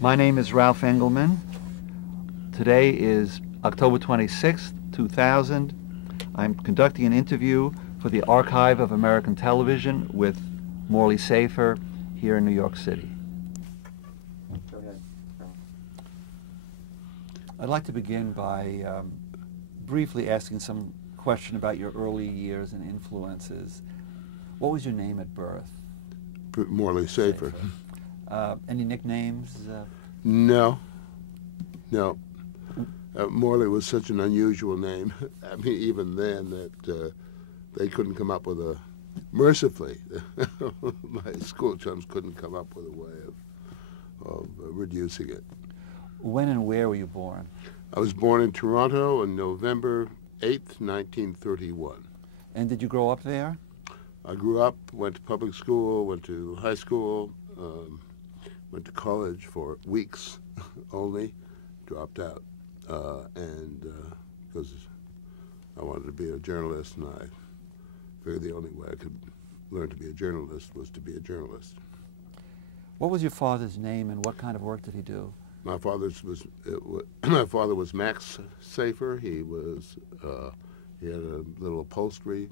My name is Ralph Engelman. Today is October 26th, 2000. I'm conducting an interview for the Archive of American Television with Morley here in New York City. Go ahead. I'd like to begin by briefly asking some question about your early years and influences. What was your name at birth? Morley Safer. Any nicknames? No. Morley was such an unusual name. I mean, even then, that they couldn't come up with a, mercifully, my school chums couldn't come up with a way of reducing it. When and where were you born? I was born in Toronto on November 8th, 1931. And did you grow up there? I grew up, went to public school, went to high school, went to college for weeks only, dropped out, and because I wanted to be a journalist, and I figured the only way I could learn to be a journalist was to be a journalist. What was your father's name, and what kind of work did he do? My my father was Max Safer. He had a little upholstery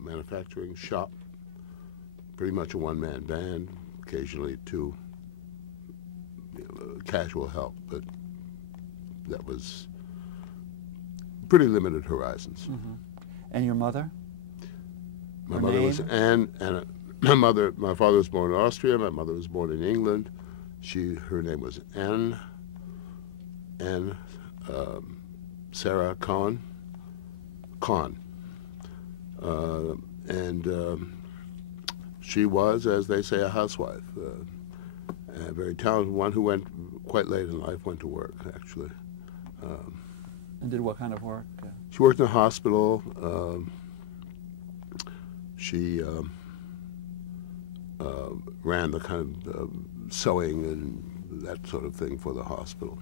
manufacturing shop, pretty much a one-man band, occasionally two casual help, but that was pretty limited horizons. Mm-hmm. And your mother? My mother was Anne, and my father was born in Austria. My mother was born in England. Her name was Anne Sarah Kahn. She was, as they say, a housewife. A very talented one who went quite late in life, went to work, actually. And did what kind of work? She worked in a hospital. She ran the kind of sewing and that sort of thing for the hospital.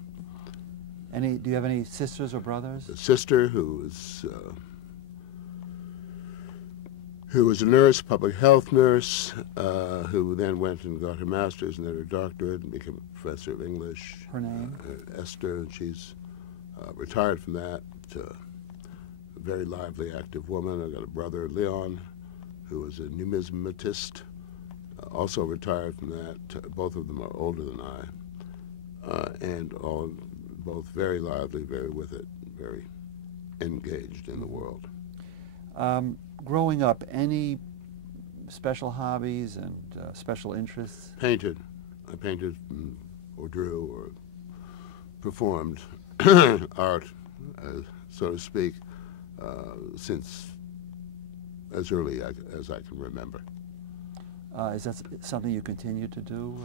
Do you have any sisters or brothers? A sister who was a nurse, public health nurse, who then went and got her master's and then her doctorate and became a professor of English. Her name? Esther, and she's retired from that. A very lively, active woman. I got a brother, Leon, who was a numismatist, also retired from that. Both of them are older than I, and both very lively, very with it, very engaged in the world. Growing up, any special hobbies and special interests? Painted. I painted or drew or performed art, so to speak, since as early as I can remember. Is that something you continue to do?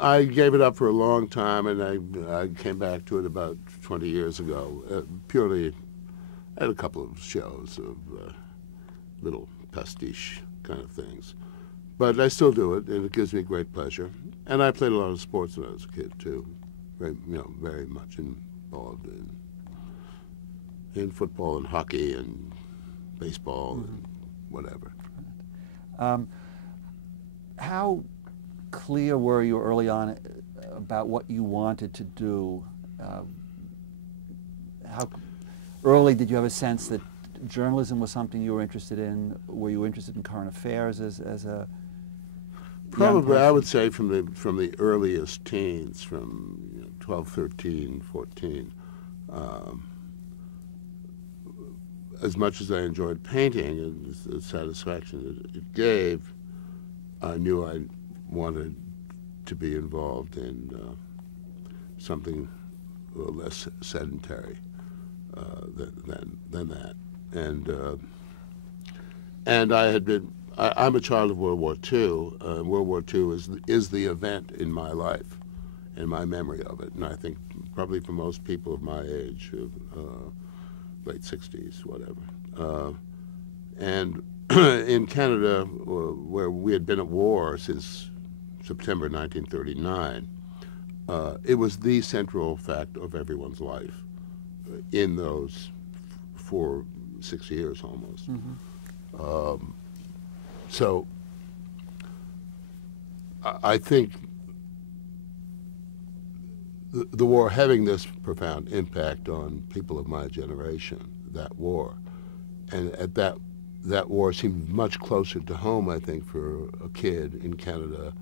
I gave it up for a long time, and I came back to it about 20 years ago, purely at a couple of shows of little pastiche kind of things. But I still do it, and it gives me great pleasure. And I played a lot of sports when I was a kid, too. Very much involved in football and hockey and baseball and whatever. How clear were you early on about what you wanted to do? How early did you have a sense that journalism was something you were interested in? Were you interested in current affairs as a Probably, I would say from the earliest teens, from 12, 13, 14. As much as I enjoyed painting and the satisfaction that it gave, I knew I wanted to be involved in something a little less sedentary than that. And I had been. I'm a child of World War II. World War II is the event in my life, and my memory of it. And I think probably for most people of my age, late 60s, whatever. And in Canada, where we had been at war since September 1939, it was the central fact of everyone's life in those 4-6 years almost. Mm-hmm. So I think the war having this profound impact on people of my generation, that war. And at that war seemed much closer to home, I think, for a kid in Canada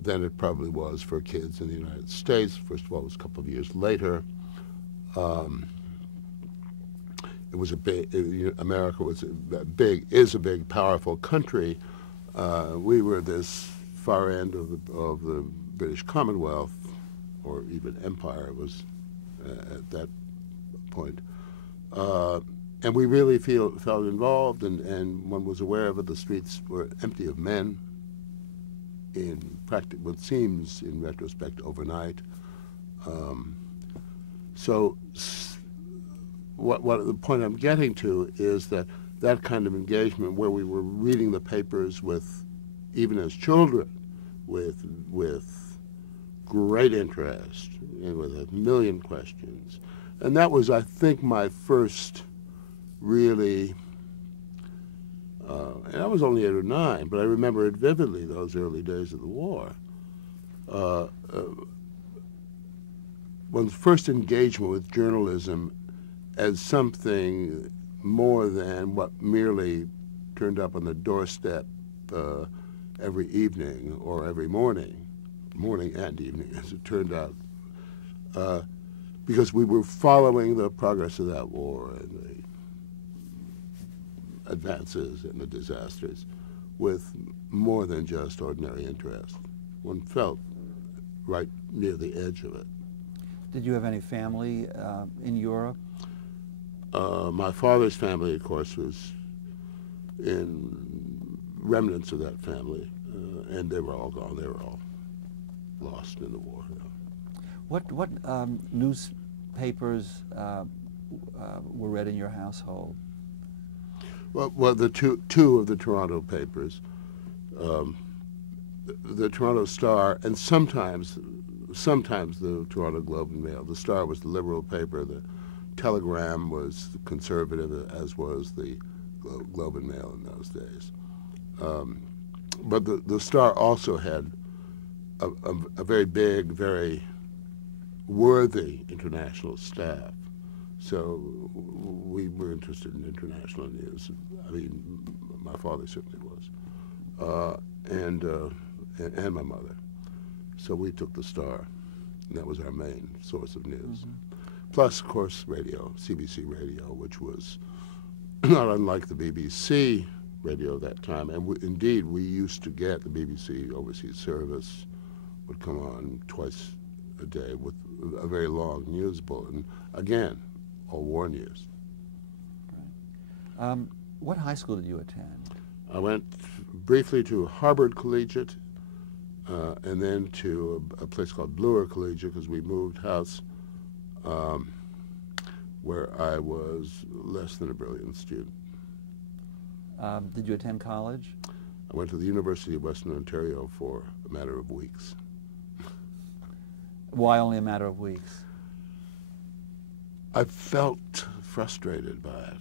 than it probably was for kids in the United States. First of all, it was a couple of years later. It was a big, America was is a big, powerful country. We were this far end of the British Commonwealth, or even Empire was at that point. And we really felt involved, and one was aware of it. The streets were empty of men in what seems, in retrospect, overnight. So what the point I'm getting to is that kind of engagement where we were reading the papers with, even as children, with great interest and with a million questions. And that was, I think, my first really, and I was only 8 or 9, but I remember it vividly, those early days of the war. One's first engagement with journalism as something more than what merely turned up on the doorstep every evening or every morning and evening, as it turned out, because we were following the progress of that war and the advances and the disasters with more than just ordinary interest. One felt right near the edge of it. Did you have any family in Europe? My father's family, of course, was in remnants of that family, and they were all gone. They were all lost in the war. What newspapers were read in your household? Well, the two of the Toronto papers, the Toronto Star, and sometimes the Toronto Globe and Mail. The Star was the liberal paper. The Telegram was conservative, as was the Globe and Mail in those days. But the Star also had a very big, very worthy international staff. So we were interested in international news. I mean, my father certainly was, and my mother. So we took the Star, and that was our main source of news. Mm-hmm. Plus, of course, radio, CBC radio, which was not unlike the BBC radio at that time. And indeed, we used to get the BBC Overseas Service would come on twice a day with a very long news bulletin. Again, all war news. Right. What high school did you attend? I went briefly to Harvard Collegiate, and then to a place called Bloor Collegiate, because we moved house, where I was less than a brilliant student. Did you attend college? I went to the University of Western Ontario for a matter of weeks. Why only a matter of weeks? I felt frustrated by it.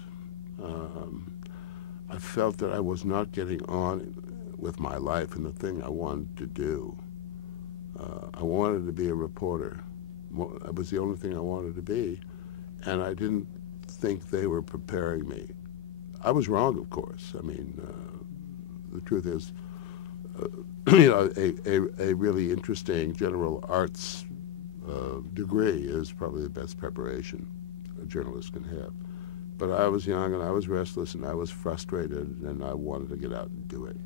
I felt that I was not getting on with my life and the thing I wanted to do. I wanted to be a reporter. It was the only thing I wanted to be, and I didn't think they were preparing me. I was wrong, of course. I mean, the truth is, a really interesting general arts degree is probably the best preparation a journalist can have. But I was young, and I was restless, and I was frustrated, and I wanted to get out and do it.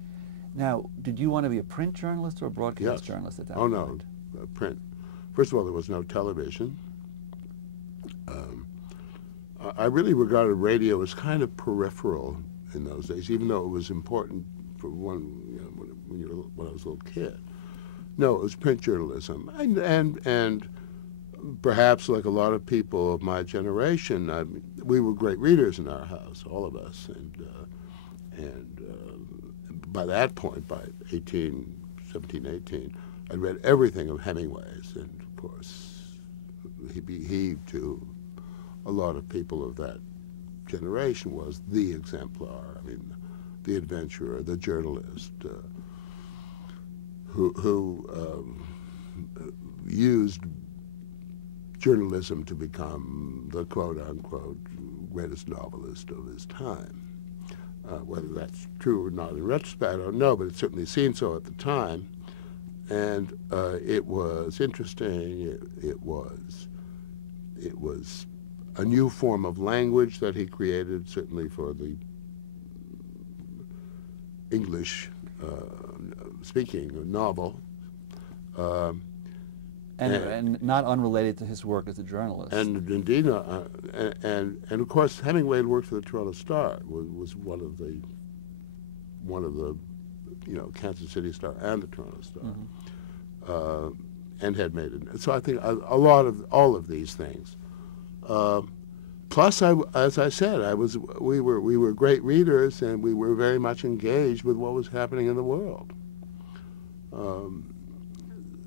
Now, did you want to be a print journalist or a broadcast journalist at that point? Oh, no, print. First of all, there was no television. I really regarded radio as kind of peripheral in those days, even though it was important for one, when I was a little kid. No, it was print journalism, and perhaps like a lot of people of my generation, we were great readers in our house, all of us, and by that point, by 17, 18, I'd read everything of Hemingway's, and of course, he to a lot of people of that generation was the exemplar. I mean, the adventurer, the journalist, who used journalism to become the quote-unquote greatest novelist of his time. Whether that's true or not in retrospect, I don't know, but it certainly seemed so at the time. And it was interesting. It was a new form of language that he created, certainly for the English speaking novel. And not unrelated to his work as a journalist. And indeed, and of course, Hemingway had worked for the Toronto Star, was one of the Kansas City Star and the Toronto Star, and had made it. So I think a lot of all of these things. Plus, as I said, we were great readers, and we were very much engaged with what was happening in the world.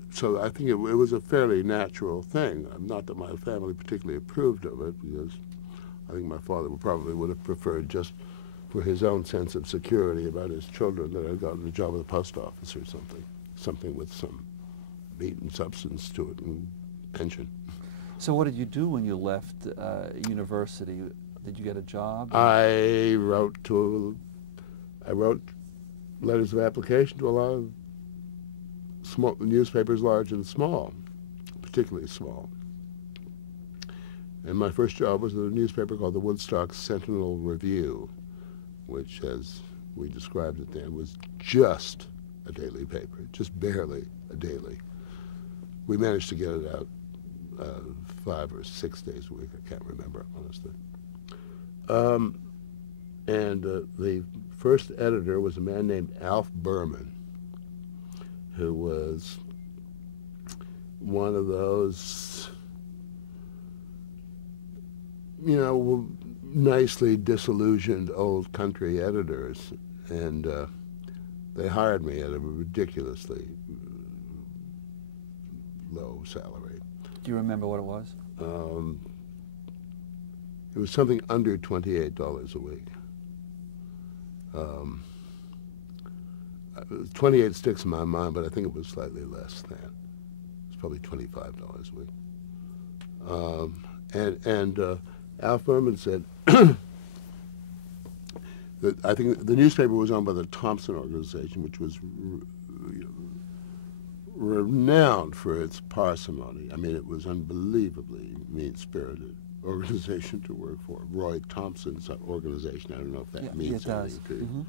So I think it was a fairly natural thing. Not that my family particularly approved of it, because I think my father probably would have preferred, just for his own sense of security about his children, that I'd gotten a job at the post office or something with some meat and substance to it and pension. So what did you do when you left university? Did you get a job? I wrote letters of application to a lot of small newspapers, large and small, particularly small. And my first job was at a newspaper called the Woodstock Sentinel Review, which, as we described it then, was just a daily paper, just barely a daily. We managed to get it out 5 or 6 days a week. I can't remember, honestly. And the first editor was a man named Alf Berman, who was one of those, nicely disillusioned old country editors. And they hired me at a ridiculously low salary. Do you remember what it was? It was something under $28 a week. 28 sticks in my mind, but I think it was slightly less than. It was probably $25 a week. And Alf Berman said that I think the newspaper was owned by the Thompson organization, which was renowned for its parsimony. I mean, it was unbelievably mean-spirited organization to work for. Roy Thompson's organization. I don't know if that means anything to you.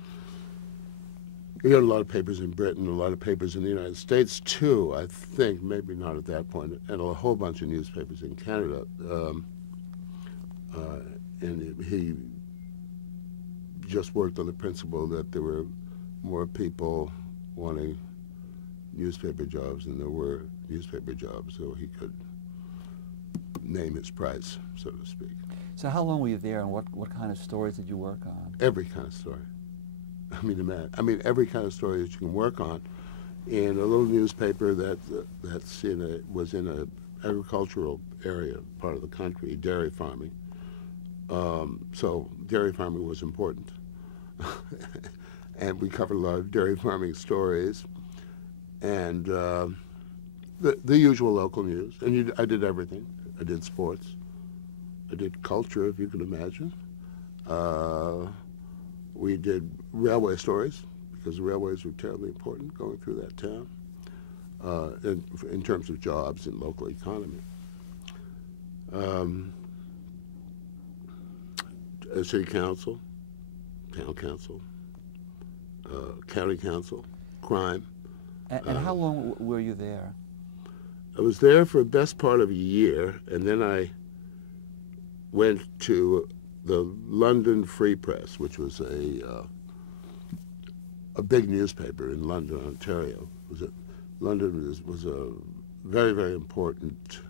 He had a lot of papers in Britain, a lot of papers in the United States too, I think, maybe not at that point, and a whole bunch of newspapers in Canada. And he just worked on the principle that there were more people wanting newspaper jobs than there were newspaper jobs, so he could name his price, so to speak. So how long were you there, and what kind of stories did you work on? Every kind of story. I mean, every kind of story that you can work on in a little newspaper was in a agricultural area, part of the country, dairy farming. So dairy farming was important. And we covered a lot of dairy farming stories, and the usual local news. And I did everything. I did sports. I did culture, if you can imagine. We did railway stories, because the railways were terribly important going through that town in terms of jobs and local economy. City council, town council, county council, crime. And how long were you there? I was there for the best part of a year, and then I went to the London Free Press, which was a big newspaper in London, Ontario. London was a very, very important.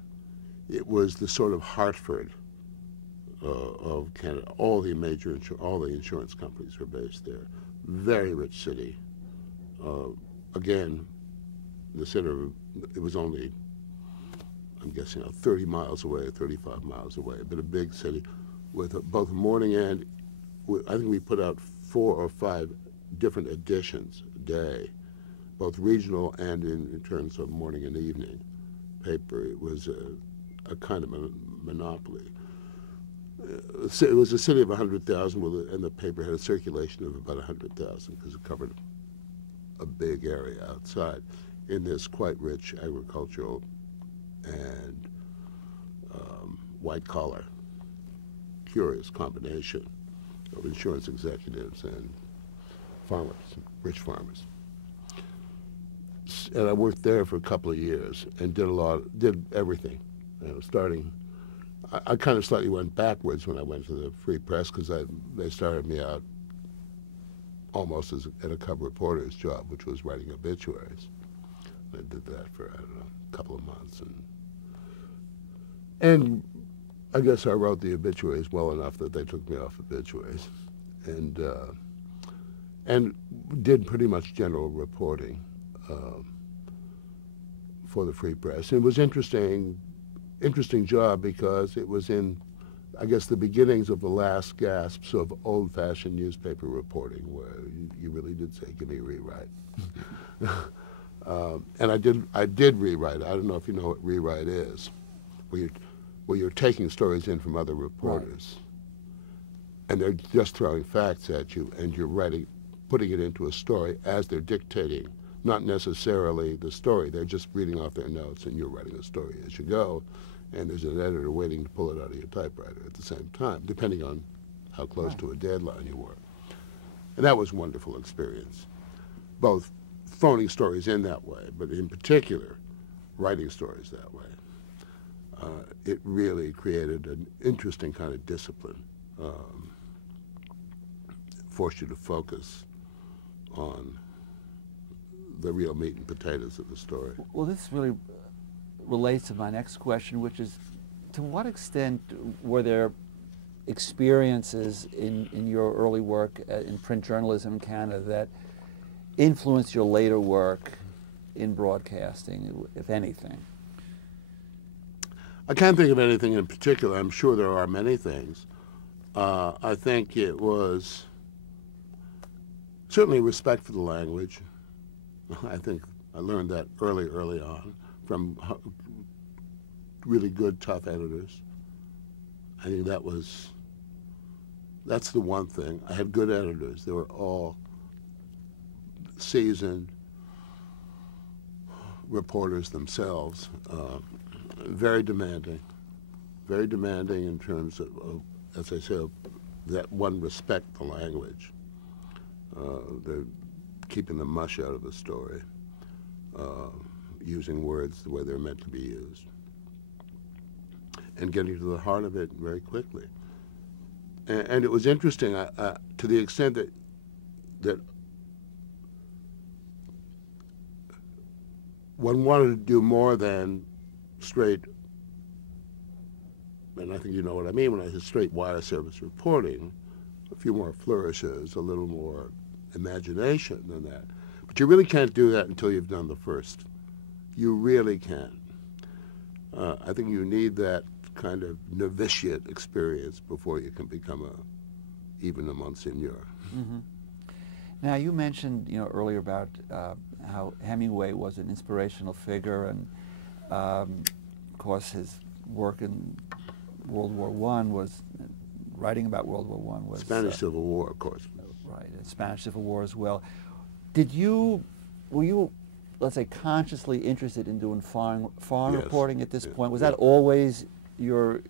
It was the sort of Hartford of Canada. All the insurance companies were based there. Very rich city. Again, the center. It was only, I'm guessing, 30 miles away, 35 miles away, but a big city with both morning and, I think we put out 4 or 5 different editions a day, both regional and in terms of morning and evening. paper. It was a kind of a monopoly. It was a city of 100,000, and the paper had a circulation of about 100,000 because it covered a big area outside in this quite rich agricultural and white-collar, curious combination of insurance executives and farmers, rich farmers. And I worked there for a couple of years and did everything, starting. I kind of slightly went backwards when I went to the Free Press because they started me out almost at a cub reporter's job, which was writing obituaries. I did that for, I don't know, a couple of months. And I guess I wrote the obituaries well enough that they took me off obituaries. And did pretty much general reporting for the Free Press. It was interesting job because it was in, I guess, the beginnings of the last gasps of old-fashioned newspaper reporting, where you really did say, "Give me a rewrite." And I did rewrite. I don't know if you know what rewrite is, where you're taking stories in from other reporters, right, and they're just throwing facts at you, and you're putting it into a story as they're dictating. Not necessarily the story. They're just reading off their notes, and you're writing a story as you go, and there's an editor waiting to pull it out of your typewriter at the same time, depending on how close to a deadline you were. And that was a wonderful experience, both phoning stories in that way, but in particular, writing stories that way. It really created an interesting kind of discipline, forced you to focus on the real meat and potatoes of the story. Well, this really relates to my next question, which is, to what extent were there experiences in your early work in print journalism in Canada that influenced your later work in broadcasting, if anything? I can't think of anything in particular. I'm sure there are many things. I think it was certainly respect for the language. I think I learned that early on from really good, tough editors. I think that's the one thing. I had good editors. They were all seasoned reporters themselves, very demanding in terms of, as I say, that one respect the language. They're keeping the mush out of the story, using words the way they're meant to be used, and getting to the heart of it very quickly. And it was interesting to the extent that one wanted to do more than straight, and I think you know what I mean when I say straight wire service reporting, a few more flourishes, a little more imagination than that. But you really can't do that until you've done the first. You really can't. I think you need that kind of novitiate experience before you can become even a Monsignor. Mm-hmm. Now, you mentioned earlier about how Hemingway was an inspirational figure, and of course his work in World War I was, writing about World War I was... Spanish Civil War, of course. Right, and Spanish Civil War as well. Were you, let's say, consciously interested in doing foreign Yes. reporting at this Yeah. point? Was that always your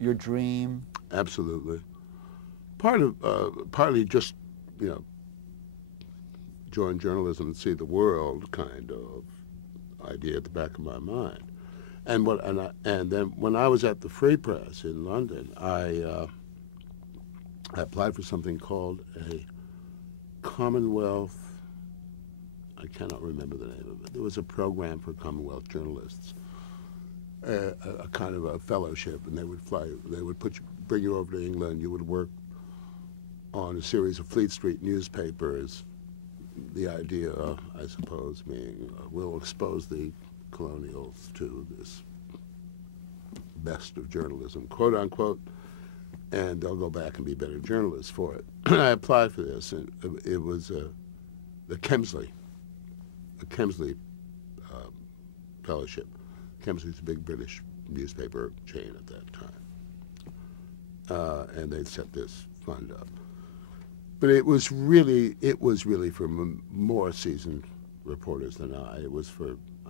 dream? Absolutely. Partly just, join journalism and see the world kind of idea at the back of my mind. And then when I was at the Free Press in London, I applied for something called a Commonwealth, I cannot remember the name of it. There was a program for Commonwealth journalists, a kind of a fellowship, and they would bring you over to England. You would work on a series of Fleet Street newspapers. The idea, I suppose, being we'll expose the colonials to this best of journalism, quote unquote, and they'll go back and be better journalists for it. I applied for this, and it was the Kemsley fellowship. Chemistry was a big British newspaper chain at that time, and they'd set this fund up. But it was really for more seasoned reporters than I. I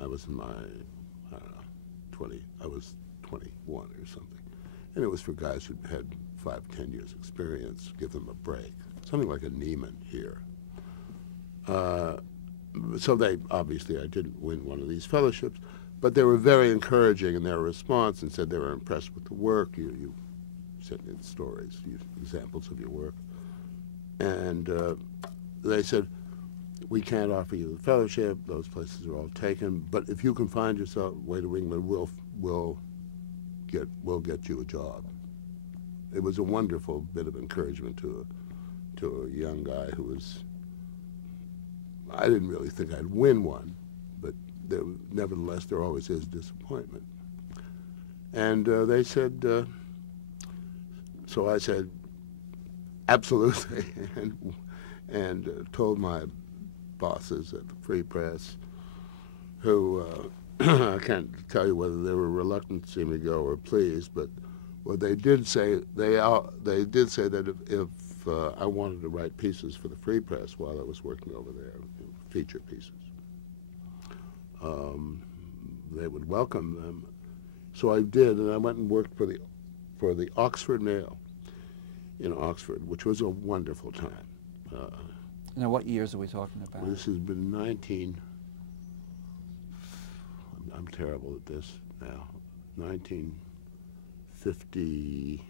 was in my, I don't know, I was 21 or something. And it was for guys who had 5, 10 years experience, give them a break. Something like a Neiman here. So obviously I didn't win one of these fellowships, but they were very encouraging in their response and said they were impressed with the work. You sent in stories, examples of your work. And they said, we can't offer you the fellowship, those places are all taken, but if you can find yourself way to England, we'll get you a job. It was a wonderful bit of encouragement to a young guy who was, I didn't really think I'd win one, but nevertheless there always is disappointment. And they said, so I said, absolutely, and told my bosses at the Free Press, who I can't tell you whether they were reluctant to see me go or pleased, but what they did say, they did say that if I wanted to write pieces for the Free Press while I was working over there, feature pieces, they would welcome them. So I did, and I went and worked for the Oxford Mail in Oxford, which was a wonderful time. Now, what years are we talking about? This has been I'm terrible at this now, 1950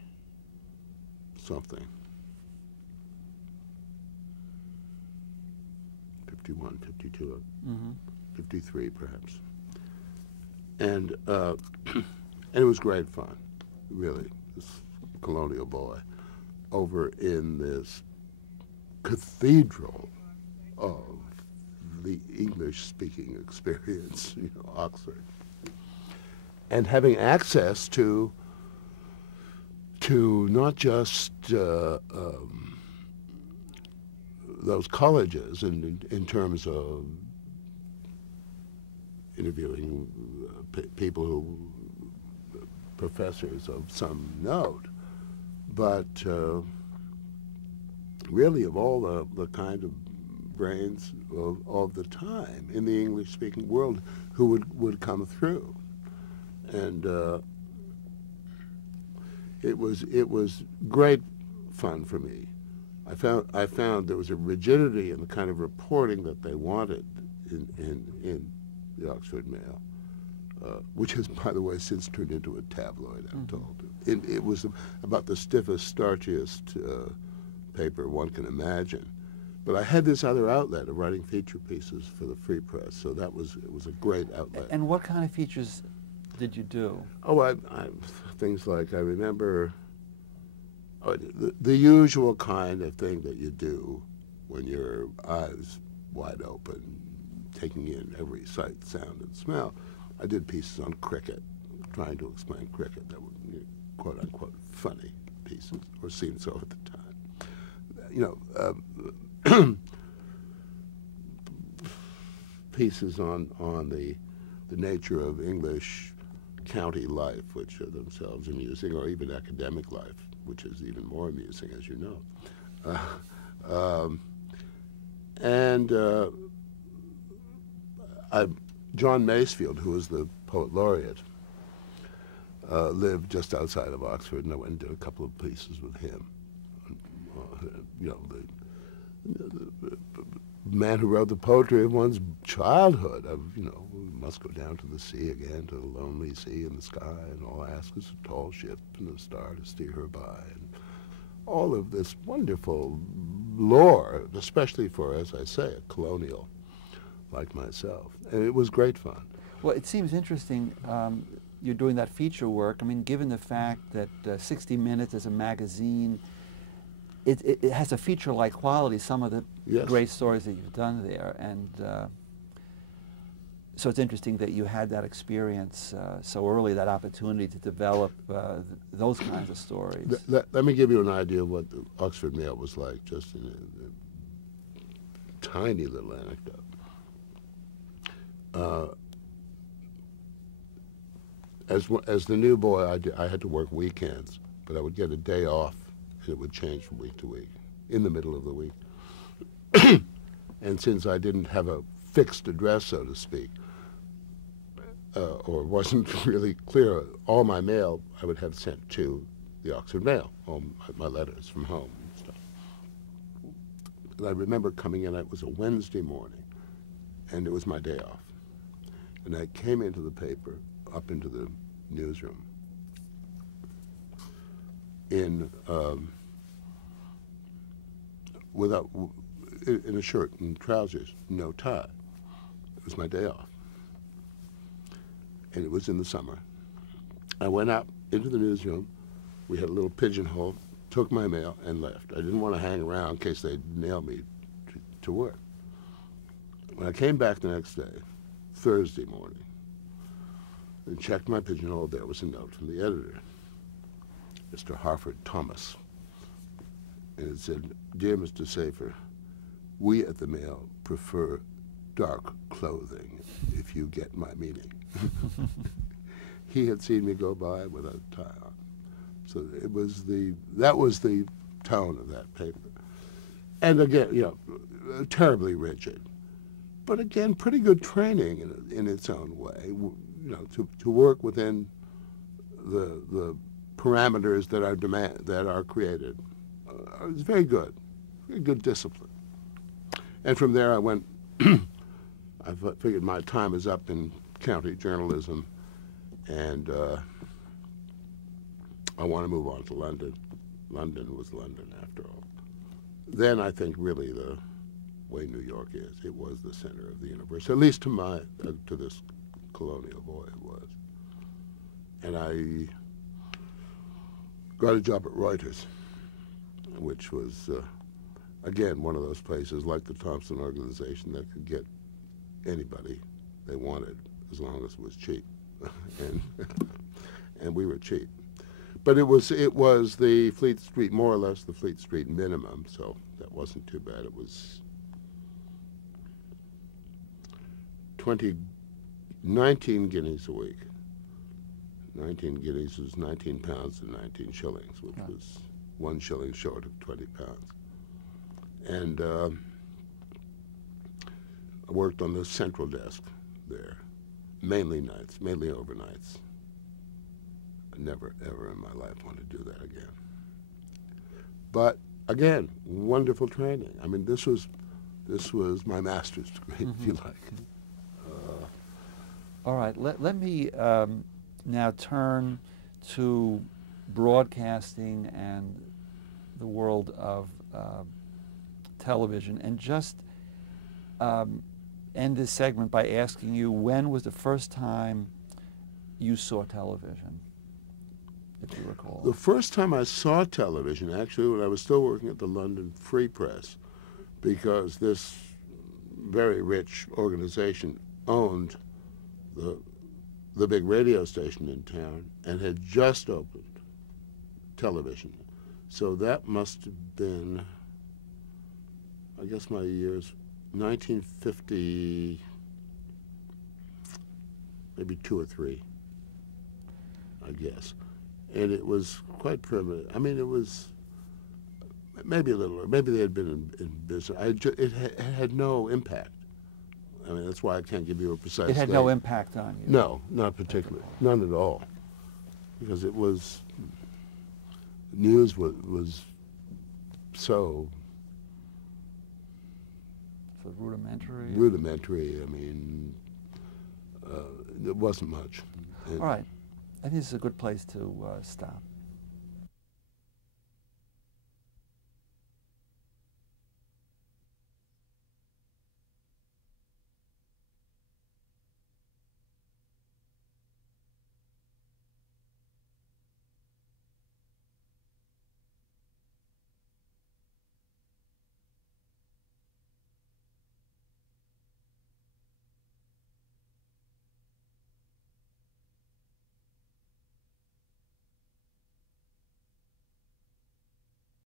something, 51, 52, 53 perhaps. And it was great fun, really, this colonial boy over in this cathedral of the English-speaking experience, Oxford, and having access to not just those colleges, in terms of interviewing people who professors of some note, but really of all the kind of brains of the time in the English-speaking world who would come through, and it was great fun for me. I found there was a rigidity in the kind of reporting that they wanted in the Oxford Mail, which has, by the way, since turned into a tabloid, I'm told. It was about the stiffest, starchiest paper one can imagine. But I had this other outlet of writing feature pieces for the Free Press, so it was a great outlet. And what kind of features did you do? Oh, things like, I remember the usual kind of thing that you do when your eyes wide open, taking in every sight, sound, and smell. I did pieces on cricket, trying to explain cricket that were quote-unquote funny pieces, or seemed so at the time. Pieces on the nature of English county life, which are themselves amusing, or even academic life, which is even more amusing, as you know. John Masefield, who was the poet laureate, lived just outside of Oxford, and I went and did a couple of pieces with him. The man who wrote the poetry of one's childhood, of, we must go down to the sea again, to the lonely sea in the sky, and all ask is a tall ship and a star to steer her by, and all of this wonderful lore, especially for, as I say, a colonial like myself. And it was great fun. Well, it seems interesting, you're doing that feature work. I mean, given the fact that 60 Minutes is a magazine, it has a feature-like quality, some of the great stories that you've done there. And so it's interesting that you had that experience so early, that opportunity to develop those kinds of stories. Let me give you an idea of what the Oxford Mail was like, just in a tiny little anecdote. as the new boy, I had to work weekends, but I would get a day off, and it would change from week to week, in the middle of the week. And since I didn't have a fixed address, so to speak, or wasn't really clear, all my mail I would have sent to the Oxford Mail, all my letters from home and stuff. And I remember coming in, it was a Wednesday morning, and it was my day off. And I came into the paper, up into the newsroom, in in a shirt and trousers, no tie. It was my day off. And it was in the summer. I went out into the newsroom. We had a little pigeonhole, took my mail, and left. I didn't want to hang around in case they'd nail me to work. When I came back the next day, Thursday morning, and checked my pigeonhole, there was a note from the editor, Mr. Harford Thomas. And it said, "Dear Mr. Safer, we at the Mail prefer dark clothing, if you get my meaning." He had seen me go by without a tie on. So that was the tone of that paper. And again, terribly rigid. But again, pretty good training in its own way, to work within the parameters that are created. It was very good discipline. And from there I went, I figured my time is up in county journalism, and I want to move on to London. London was London after all. Then I think really the way New York is, it was the center of the universe, at least to this colonial boy it was. And I got a job at Reuters, which was, again, one of those places like the Thompson Organization that could get anybody they wanted as long as it was cheap. And we were cheap. But it was the Fleet Street, more or less the Fleet Street minimum, so that wasn't too bad. It was 19 guineas a week. 19 guineas was 19 pounds and 19 shillings, which was 1 shilling short of 20 pounds. And I worked on the central desk there, mainly nights, mainly overnights. I never, ever in my life want to do that again. But again, wonderful training. I mean, this was my master's degree, if you like. All right, let me now turn to broadcasting and the world of television, and just end this segment by asking you, when was the first time you saw television, if you recall? The first time I saw television, actually, when I was still working at the London Free Press, because this very rich organization owned the big radio station in town and had just opened television. So that must have been, I guess my years, 1950, maybe 2 or 3, I guess. And it was quite primitive. I mean, it was maybe a little, maybe they had been in business. It had no impact. I mean, that's why I can't give you a precise It had date. no impact on you? No, not particularly. None at all. Because it was, news was so rudimentary? Rudimentary. I mean, it wasn't much. All right. I think this is a good place to stop.